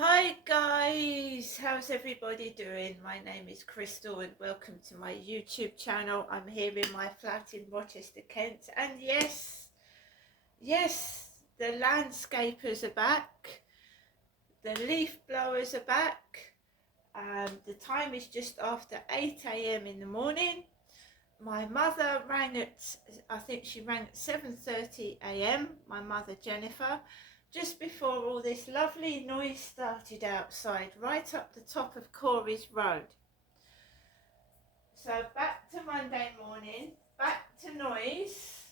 Hi guys, how's everybody doing? My name is Crystal and welcome to my YouTube channel. I'm here in my flat in Rochester, Kent, and yes, the landscapers are back, the leaf blowers are back. The time is just after 8 a.m. in the morning. My mother rang at, I think she rang at 7:30 a.m. My mother Jennifer, just before all this lovely noise started outside, right up the top of Corey's Road. So back to Monday morning, back to noise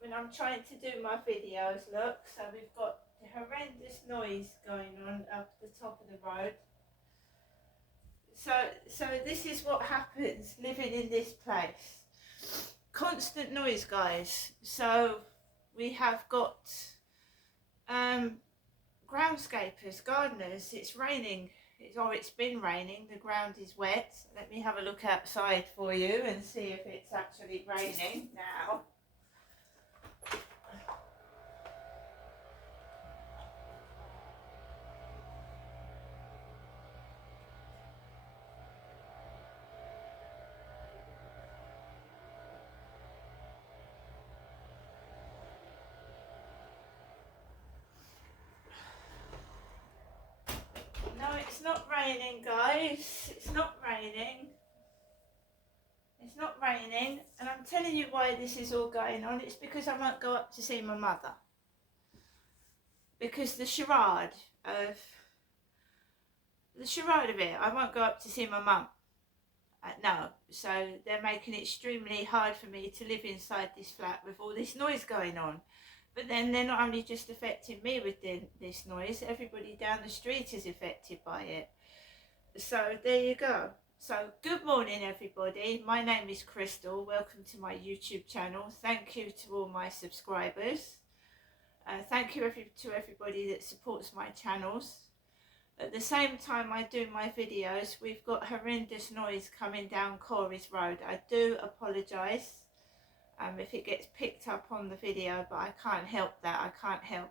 when I'm trying to do my videos. Look, so we've got the horrendous noise going on up the top of the road. So this is what happens living in this place. Constant noise, guys. So we have got groundscapers, gardeners. It's raining, it's been raining, the ground is wet. Let me have a look outside for you and see if it's actually raining now. No, it's not raining, guys. It's not raining. It's not raining, and I'm telling you why this is all going on. It's because I won't go up to see my mother. Because the charade of it, I won't go up to see my mum. No, so they're making it extremely hard for me to live inside this flat with all this noise going on. But then they're not only just affecting me with this noise, everybody down the street is affected by it. So there you go. So good morning everybody, my name is Crystal, welcome to my YouTube channel. Thank you to all my subscribers. Thank you to everybody that supports my channels. At the same time I do my videos, we've got horrendous noise coming down Corey's Road. I do apologise if it gets picked up on the video, but I can't help that. I can't help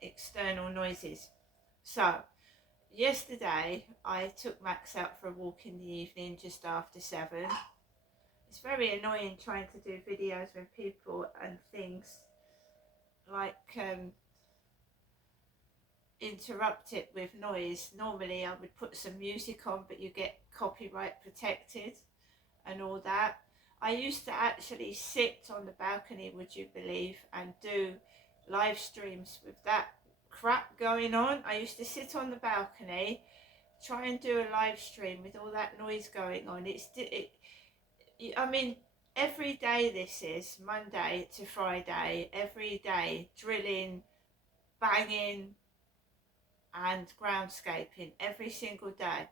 external noises. So yesterday I took Max out for a walk in the evening just after 7. It's very annoying trying to do videos when people and things like interrupt it with noise. Normally I would put some music on, but you get copyright protected and all that. I used to actually sit on the balcony, would you believe, and do live streams with that crap going on. I used to sit on the balcony, try and do a live stream with all that noise going on. I mean, every day this is, Monday to Friday, every day, drilling, banging and groundscaping every single day,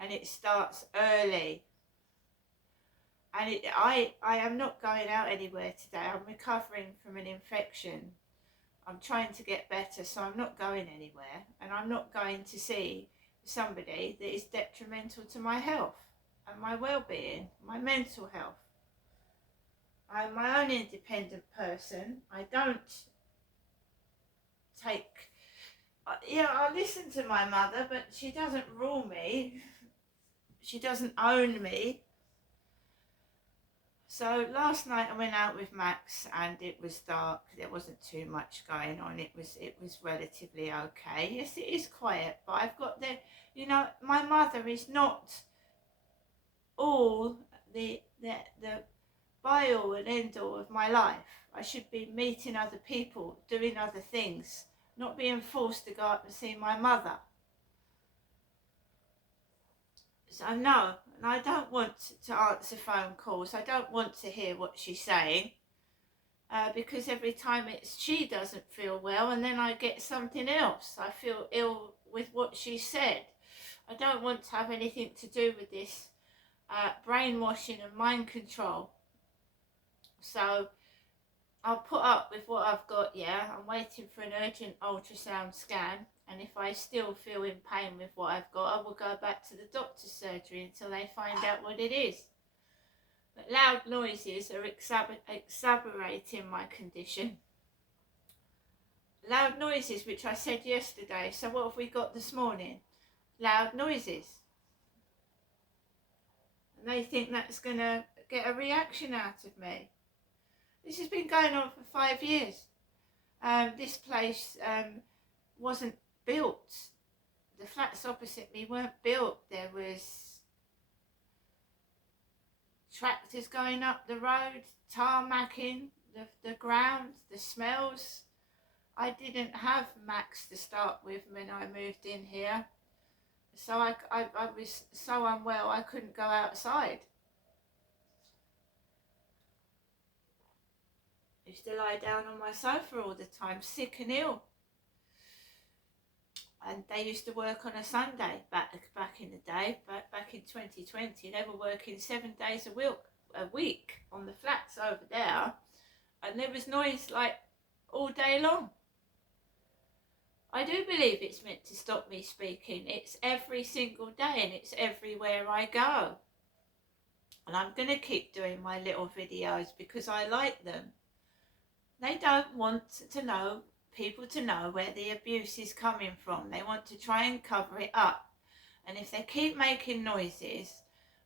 and it starts early. And I am not going out anywhere today. I'm recovering from an infection. I'm trying to get better, so I'm not going anywhere, and I'm not going to see somebody that is detrimental to my health and my well-being, my mental health. I'm my own independent person. I don't take, I listen to my mother, but she doesn't rule me. She doesn't own me. So last night I went out with Max and it was dark. There wasn't too much going on. It was relatively okay. Yes, it is quiet, but I've got my mother is not all the by all and end all of my life. I should be meeting other people, doing other things, not being forced to go up and see my mother. So no, and I don't want to answer phone calls. I don't want to hear what she's saying, because every time she doesn't feel well, and then I get something else. I feel ill with what she said. I don't want to have anything to do with this brainwashing and mind control. So I'll put up with what I've got. Yeah, I'm waiting for an urgent ultrasound scan. And if I still feel in pain with what I've got, I will go back to the doctor's surgery until they find out what it is. But loud noises are exacerbating my condition. loud noises, which I said yesterday. So what have we got this morning? Loud noises. And they think that's going to get a reaction out of me. This has been going on for 5 years. This place wasn't built. The flats opposite me weren't built. There was tractors going up the road, tarmacking the ground, the smells. I didn't have Max to start with when I moved in here. So I was so unwell I couldn't go outside. I used to lie down on my sofa all the time, sick and ill. And they used to work on a Sunday back in the day, back in 2020. They were working 7 days a week on the flats over there, and there was noise like all day long. I do believe it's meant to stop me speaking. It's every single day and it's everywhere I go. And I'm going to keep doing my little videos because I like them. They don't want people to know where the abuse is coming from. They want to try and cover it up. And if they keep making noises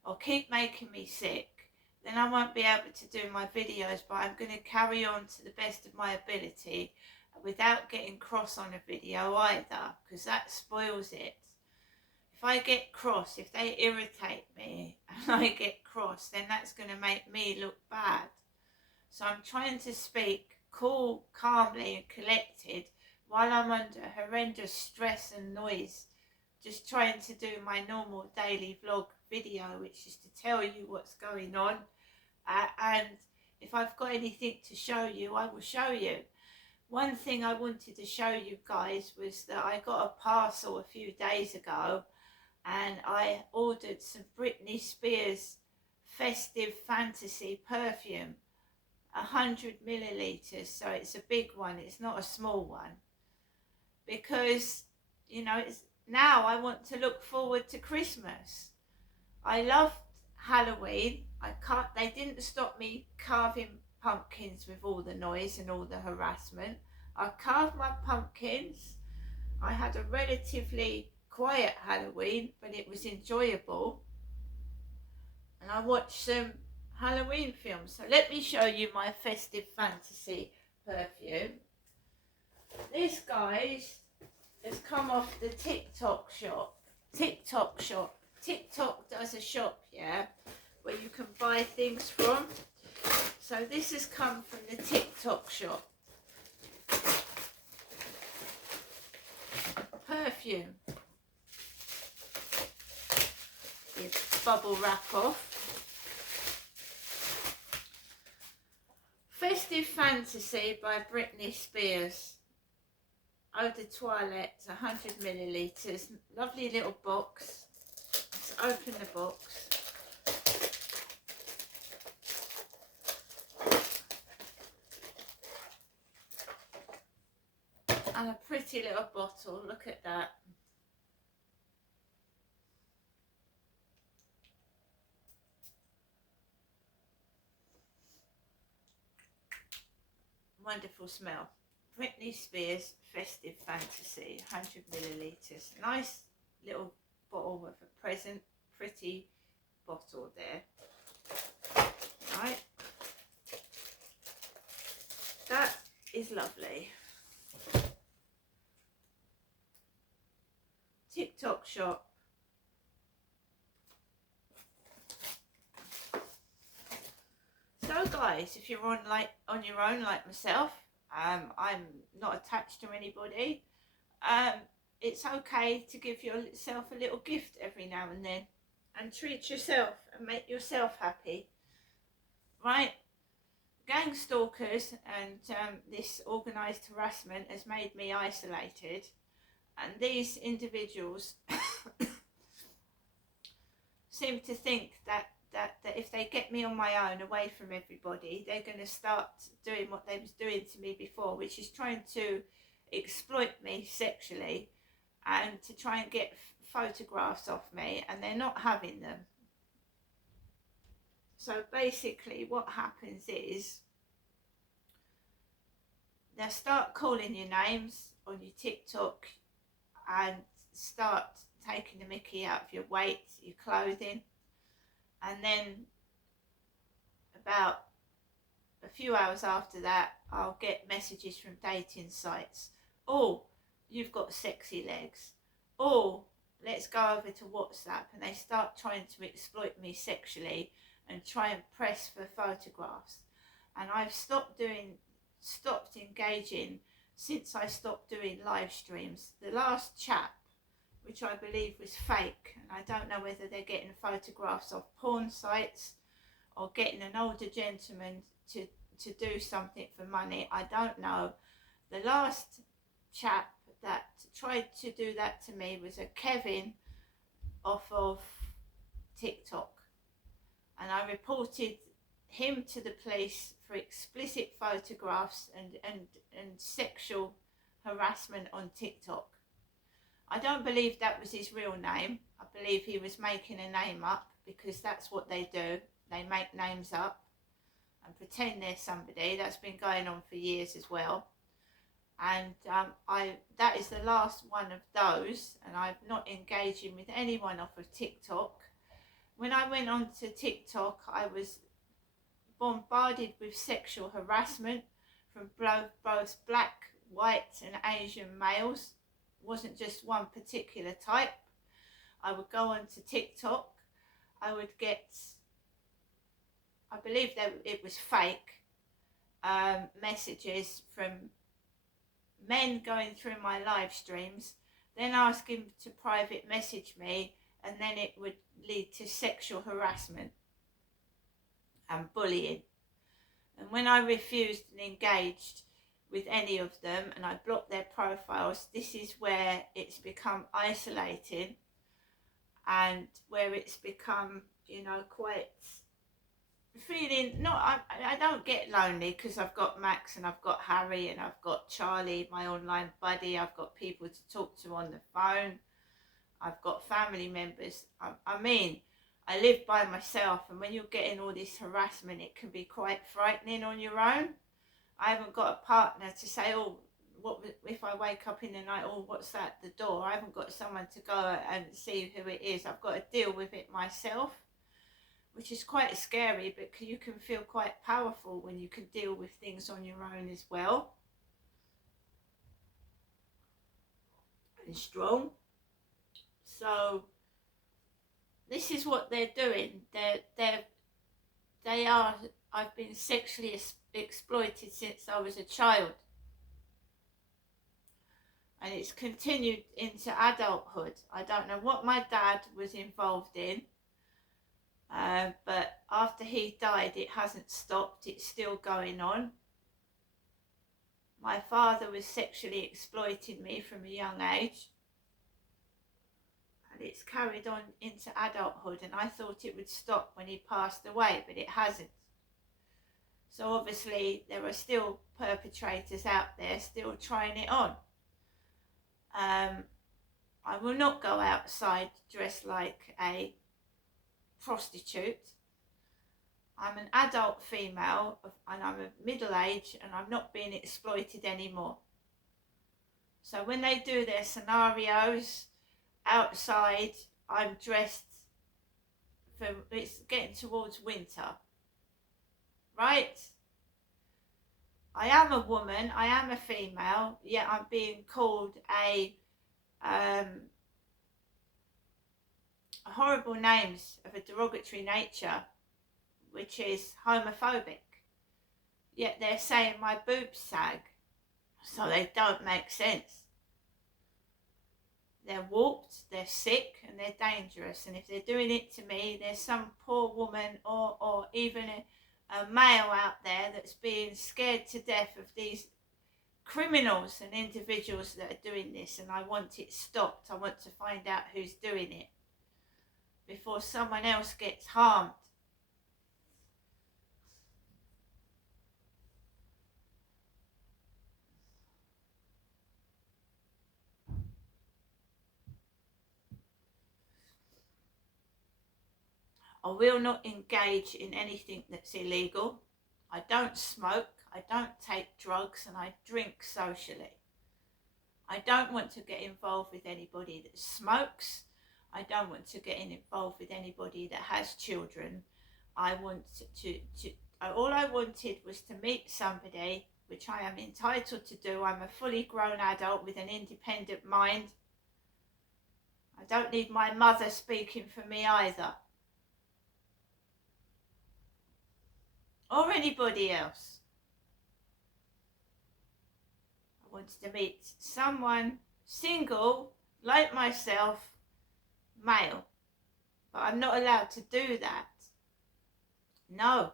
or keep making me sick, then I won't be able to do my videos, but I'm going to carry on to the best of my ability without getting cross on a video either, because that spoils it. If I get cross, if they irritate me and I get cross, then that's going to make me look bad. So I'm trying to speak cool, calmly and collected while I'm under horrendous stress and noise, just trying to do my normal daily vlog video, which is to tell you what's going on, and if I've got anything to show you, I will show you. One thing I wanted to show you guys was that I got a parcel a few days ago and I ordered some Britney Spears Festive Fantasy perfume, 100 millilitres, so it's a big one, it's not a small one, because now I want to look forward to Christmas. I loved Halloween. They didn't stop me carving pumpkins with all the noise and all the harassment. I carved my pumpkins. I had a relatively quiet Halloween, but it was enjoyable. And I watched some Halloween films. So let me show you my Festive Fantasy perfume. This, guys, has come off the TikTok shop. TikTok does a shop, yeah, where you can buy things from. So this has come from the TikTok shop. Perfume. It's bubble wrap off. Festive Fantasy by Britney Spears. Eau de Toilette, 100 millilitres. Lovely little box. Let's open the box. And a pretty little bottle, look at that. Wonderful smell. Britney Spears Festive Fantasy, 100 millilitres. Nice little bottle with a present, pretty bottle there. Right. That is lovely. TikTok shop. So guys, if you're on your own like myself, I'm not attached to anybody, it's okay to give yourself a little gift every now and then and treat yourself and make yourself happy, right? Gang stalkers and this organised harassment has made me isolated, and these individuals seem to think that if they get me on my own, away from everybody, they're going to start doing what they was doing to me before, which is trying to exploit me sexually and to try and get photographs of me, and they're not having them. So basically what happens is they'll start calling your names on your TikTok and start taking the mickey out of your weight, your clothing. And then about a few hours after that, I'll get messages from dating sites. Oh, you've got sexy legs. Oh, let's go over to WhatsApp. And they start trying to exploit me sexually and try and press for photographs. And I've stopped engaging since I stopped doing live streams. The last chap, which I believe was fake, and I don't know whether they're getting photographs of porn sites or getting an older gentleman to do something for money, I don't know. The last chap that tried to do that to me was a Kevin off of TikTok, and I reported him to the police for explicit photographs and sexual harassment on TikTok. I don't believe that was his real name. I believe he was making a name up, because that's what they do. They make names up and pretend they're somebody. That's been going on for years as well. And that is the last one of those, and I'm not engaging with anyone off of TikTok. When I went on to TikTok, I was bombarded with sexual harassment from both black, white and Asian males. It wasn't just one particular type. I would go on to TikTok, I would get, I believe that it was fake, messages from men going through my live streams, then asking to private message me, and then it would lead to sexual harassment and bullying. And when I refused and engaged with any of them and I blocked their profiles, this is where it's become isolating, and where it's become, quite feeling, I don't get lonely, because I've got Max and I've got Harry and I've got Charlie, my online buddy. I've got people to talk to on the phone. I've got family members. I live by myself, and when you're getting all this harassment, it can be quite frightening on your own. I haven't got a partner to say, oh, what if I wake up in the night, oh, what's that, the door? I haven't got someone to go and see who it is. I've got to deal with it myself, which is quite scary, but you can feel quite powerful when you can deal with things on your own as well, and strong. So this is what they're doing. I've been sexually exploited since I was a child, and it's continued into adulthood. I don't know what my dad was involved in, but after he died, it hasn't stopped. It's still going on. My father was sexually exploiting me from a young age, and it's carried on into adulthood, and I thought it would stop when he passed away, but it hasn't. So obviously there are still perpetrators out there still trying it on. I will not go outside dressed like a prostitute. I'm an adult female, and I'm a middle age, and I'm not being exploited anymore. So when they do their scenarios outside, I'm dressed for, it's getting towards winter, right? I am a woman, I am a female, yet I'm being called a horrible names of a derogatory nature, which is homophobic. Yet they're saying my boobs sag, so they don't make sense. They're warped, they're sick, and they're dangerous. And if they're doing it to me, there's some poor woman or even a male out there that's being scared to death of these criminals and individuals that are doing this, and I want it stopped. I want to find out who's doing it before someone else gets harmed. I will not engage in anything that's illegal. I don't smoke. I don't take drugs, and I drink socially. I don't want to get involved with anybody that smokes. I don't want to get involved with anybody that has children. I want all I wanted was to meet somebody, which I am entitled to do. I'm a fully grown adult with an independent mind. I don't need my mother speaking for me either. Or anybody else. I wanted to meet someone single, like myself, male. But I'm not allowed to do that. No.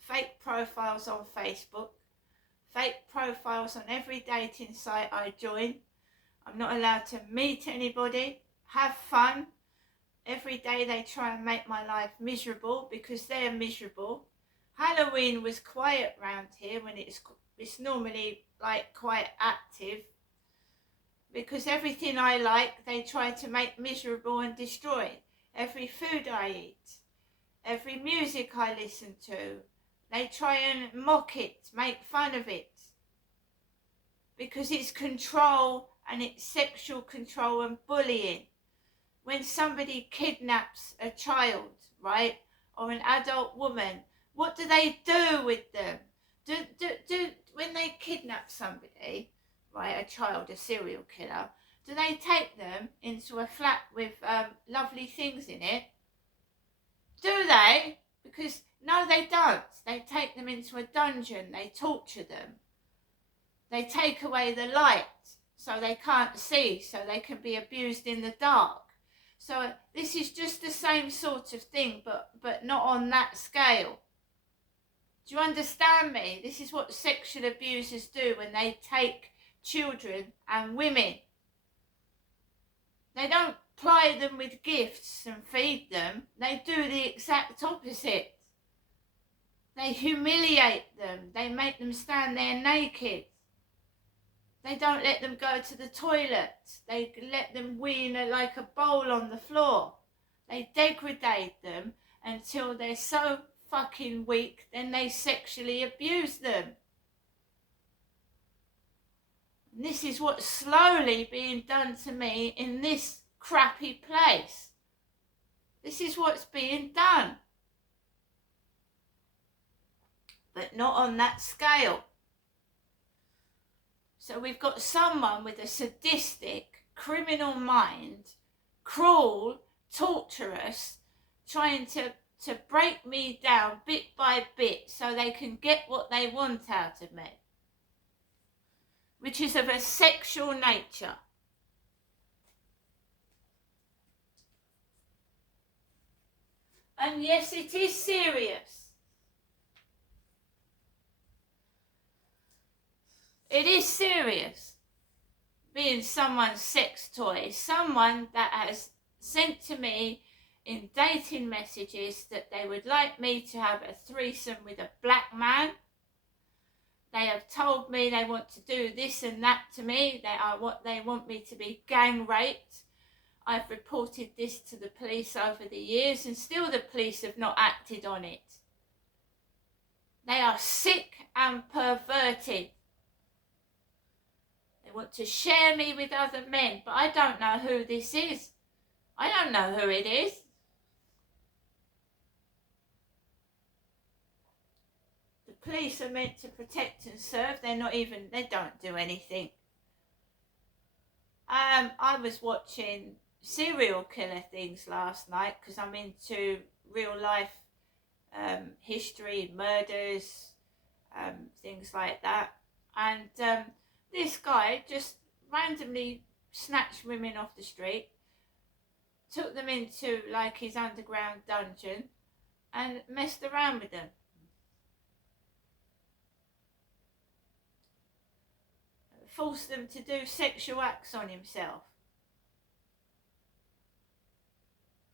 Fake profiles on Facebook. Fake profiles on every dating site I join. I'm not allowed to meet anybody, have fun. Every day they try and make my life miserable because they're miserable. Halloween was quiet round here when it's normally like quite active, because everything I like they try to make miserable and destroy. Every food I eat, every music I listen to, they try and mock it, make fun of it, because it's control, and it's sexual control and bullying. When somebody kidnaps a child, right, or an adult woman, what do they do with them? When they kidnap somebody, right, a child, a serial killer, do they take them into a flat with lovely things in it? Do they? Because no, they don't. They take them into a dungeon. They torture them. They take away the light so they can't see, so they can be abused in the dark. So this is just the same sort of thing, but not on that scale. Do you understand me? This is what sexual abusers do when they take children and women. They don't ply them with gifts and feed them. They do the exact opposite. They humiliate them. They make them stand there naked. They don't let them go to the toilet. They let them wee in like a bowl on the floor. They degrade them until they're so fucking weak, then they sexually abuse them. And this is what's slowly being done to me in this crappy place. This is what's being done. But not on that scale. So we've got someone with a sadistic, criminal mind, cruel, torturous, trying to break me down bit by bit so they can get what they want out of me, which is of a sexual nature. And yes, it is serious. It is serious. Being someone's sex toy, someone that has sent to me in dating messages that they would like me to have a threesome with a black man. They have told me they want to do this and that to me. They want me to be gang raped. I've reported this to the police over the years, and still the police have not acted on it. They are sick and perverted. They want to share me with other men, but I don't know who this is. I don't know who it is. The police are meant to protect and serve. They don't do anything. I was watching serial killer things last night because I'm into real life history, murders, things like that. And this guy just randomly snatched women off the street, took them into like his underground dungeon and messed around with them. Forced them to do sexual acts on himself.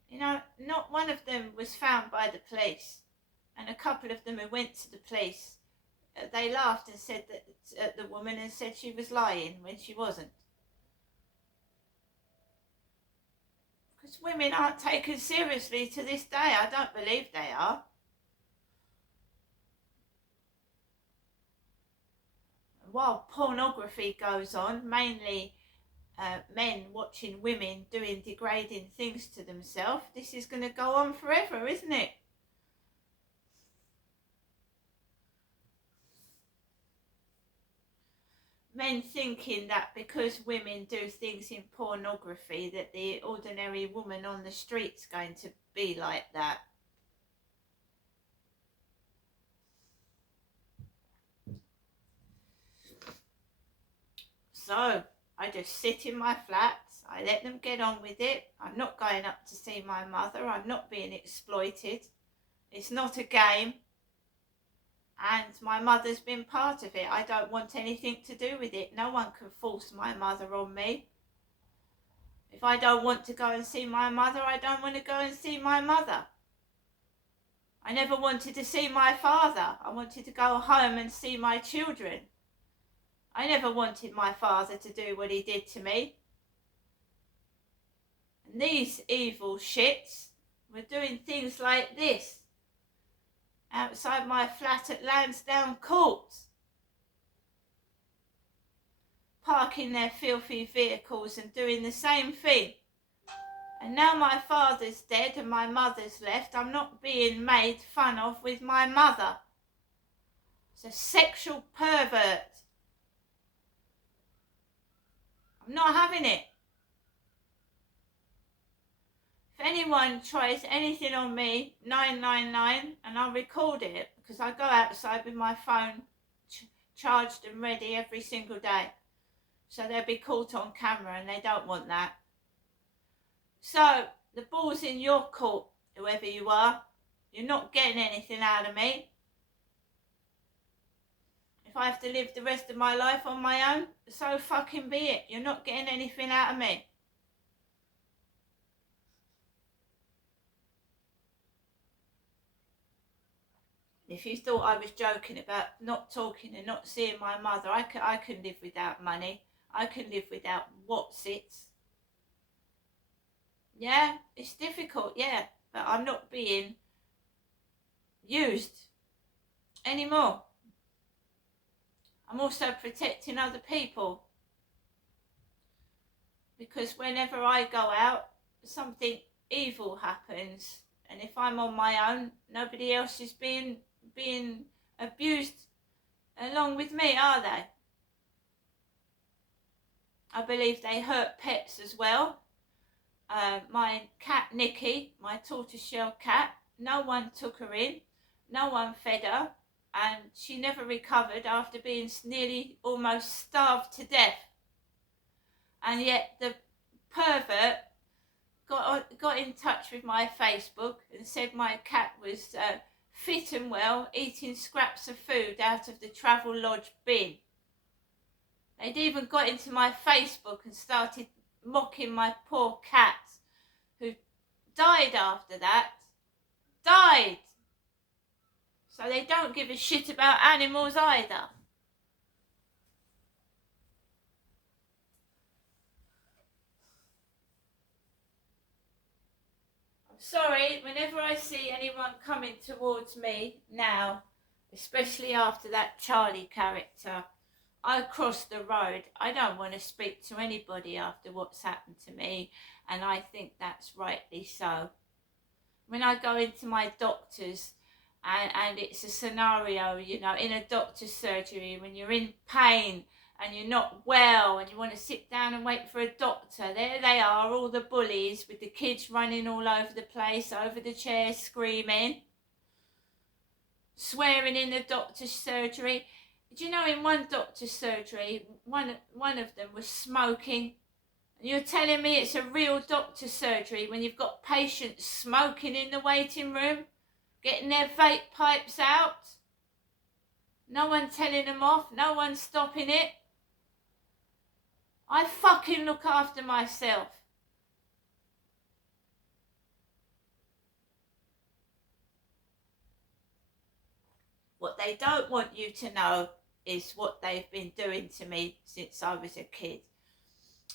You know, not one of them was found by the police. And a couple of them who went to the police, they laughed and said that at the woman and said she was lying when she wasn't. Because women aren't taken seriously to this day. I don't believe they are. while pornography goes on, mainly men watching women doing degrading things to themselves, this is going to go on forever, isn't it? Men thinking that because women do things in pornography that the ordinary woman on the street's going to be like that. So I just sit in my flat, I let them get on with it. I'm not going up to see my mother, I'm not being exploited. It's not a game. And my mother's been part of it. I don't want anything to do with it. No one can force my mother on me. If I don't want to go and see my mother, I don't want to go and see my mother. I never wanted to see my father. I wanted to go home and see my children. I never wanted my father to do what he did to me. And these evil shits were doing things like this outside my flat at Lansdowne Court, parking their filthy vehicles and doing the same thing. And now my father's dead and my mother's left, I'm not being made fun of with my mother. It's a sexual pervert. I'm not having it. If anyone tries anything on me, 999, and I'll record it, because I go outside with my phone charged and ready every single day. So they'll be caught on camera, and they don't want that. So the ball's in your court, whoever you are. You're not getting anything out of me. If I have to live the rest of my life on my own, so fucking be it. You're not getting anything out of me. If you thought I was joking about not talking and not seeing my mother, I can live without money. I can live without whatsits. Yeah, it's difficult, yeah, but I'm not being used anymore. I'm also protecting other people, because whenever I go out, something evil happens, and if I'm on my own, nobody else is being abused along with me, are they? I believe they hurt pets as well. My cat Nikki, my tortoiseshell cat, no one took her in, no one fed her, and she never recovered after being nearly almost starved to death. And yet the pervert got in touch with my Facebook and said my cat was fit and well, eating scraps of food out of the Travelodge bin. They'd even got into my Facebook and started mocking my poor cat, who died after that. Died! So they don't give a shit about animals either. I'm sorry, whenever I see anyone coming towards me now, especially after that Charlie character, I cross the road. I don't want to speak to anybody after what's happened to me, and I think that's rightly so. When I go into my doctor's, and it's a scenario, you know, in a doctor's surgery, when you're in pain and you're not well and you want to sit down and wait for a doctor, there they are, all the bullies with the kids running all over the place, over the chairs, screaming, swearing in the doctor's surgery. Do you know, in one doctor's surgery, one of them was smoking. And you're telling me it's a real doctor's surgery when you've got patients smoking in the waiting room, getting their vape pipes out? No one telling them off, no one stopping it. I fucking look after myself. What they don't want you to know is what they've been doing to me since I was a kid.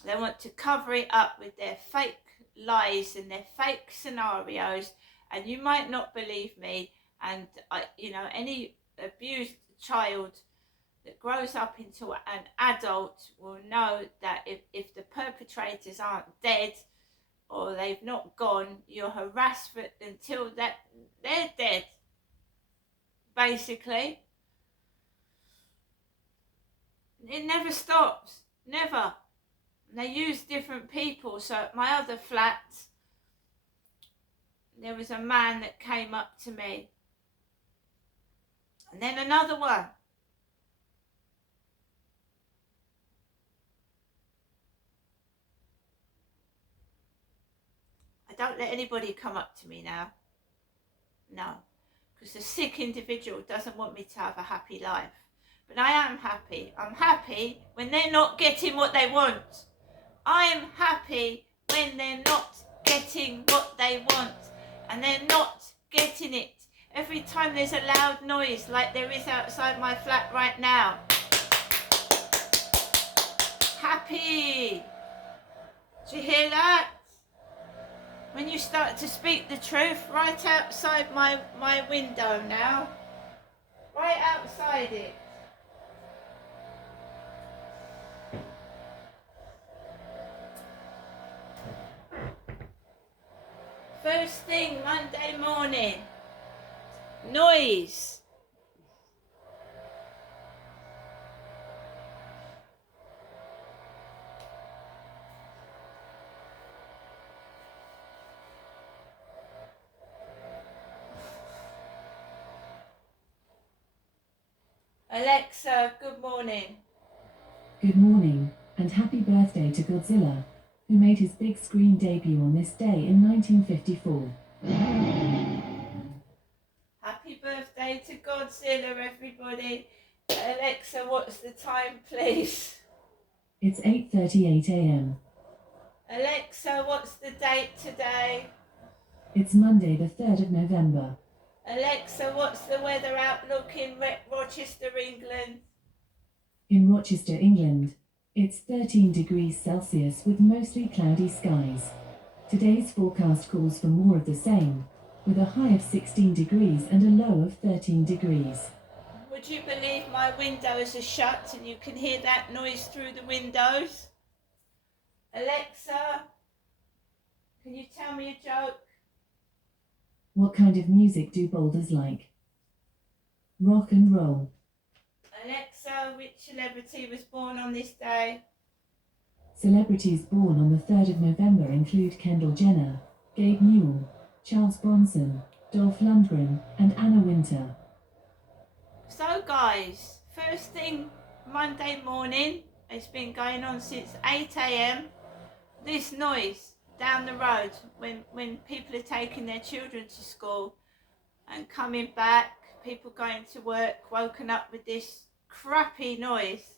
They want to cover it up with their fake lies and their fake scenarios, and you might not believe me, and any abused child that grows up into an adult will know that if the perpetrators aren't dead or they've not gone, you're harassed until that they're dead, basically. It never stops, never. And they use different people. So at my other flat, there was a man that came up to me, and then another one. I don't let anybody come up to me now. No, because a sick individual doesn't want me to have a happy life. But I am happy. I'm happy when they're not getting what they want. I am happy when they're not getting what they want, and they're not getting it. Every time there's a loud noise like there is outside my flat right now. Happy. Do you hear that? When you start to speak the truth, right outside my window now. Right outside it. First thing Monday morning. Noise. Alexa, good morning. Good morning, and happy birthday to Godzilla, who made his big screen debut on this day in 1954. Happy birthday to Godzilla, everybody. Alexa, what's the time, please? It's 8:38 a.m. Alexa, what's the date today? It's Monday the 3rd of November. Alexa, what's the weather outlook in Rochester, England? In Rochester, England, it's 13 degrees Celsius with mostly cloudy skies. Today's forecast calls for more of the same, with a high of 16 degrees and a low of 13 degrees. Would you believe my windows are shut and you can hear that noise through the windows? Alexa, can you tell me a joke? What kind of music do boulders like? Rock and roll. Alexa, which celebrity was born on this day? Celebrities born on the 3rd of November include Kendall Jenner, Gabe Newell, Charles Bronson, Dolph Lundgren, and Anna Wintour. So guys, first thing Monday morning, it's been going on since 8 a.m. This noise down the road when people are taking their children to school and coming back, people going to work, woken up with this crappy noise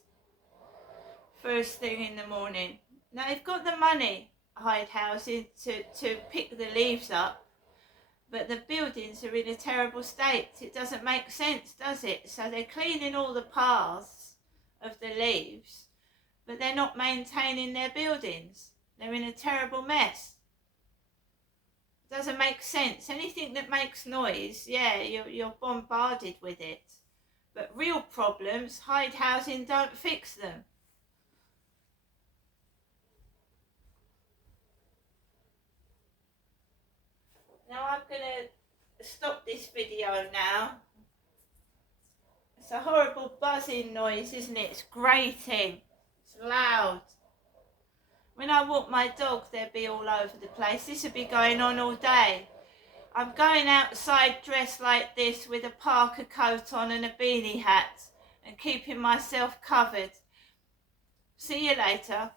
first thing in the morning. Now they've got the money, Hyde Housing, to pick the leaves up, but the buildings are in a terrible state. It doesn't make sense, does it? So they're cleaning all the paths of the leaves, but they're not maintaining their buildings. They're in a terrible mess. It doesn't make sense. Anything that makes noise, yeah, you're bombarded with it. But real problems, Hyde Housing don't fix them. Now I'm going to stop this video now. It's a horrible buzzing noise, isn't it? It's grating. It's loud. When I walk my dog, they'd be all over the place. This would be going on all day. I'm going outside dressed like this with a parka coat on and a beanie hat and keeping myself covered. See you later.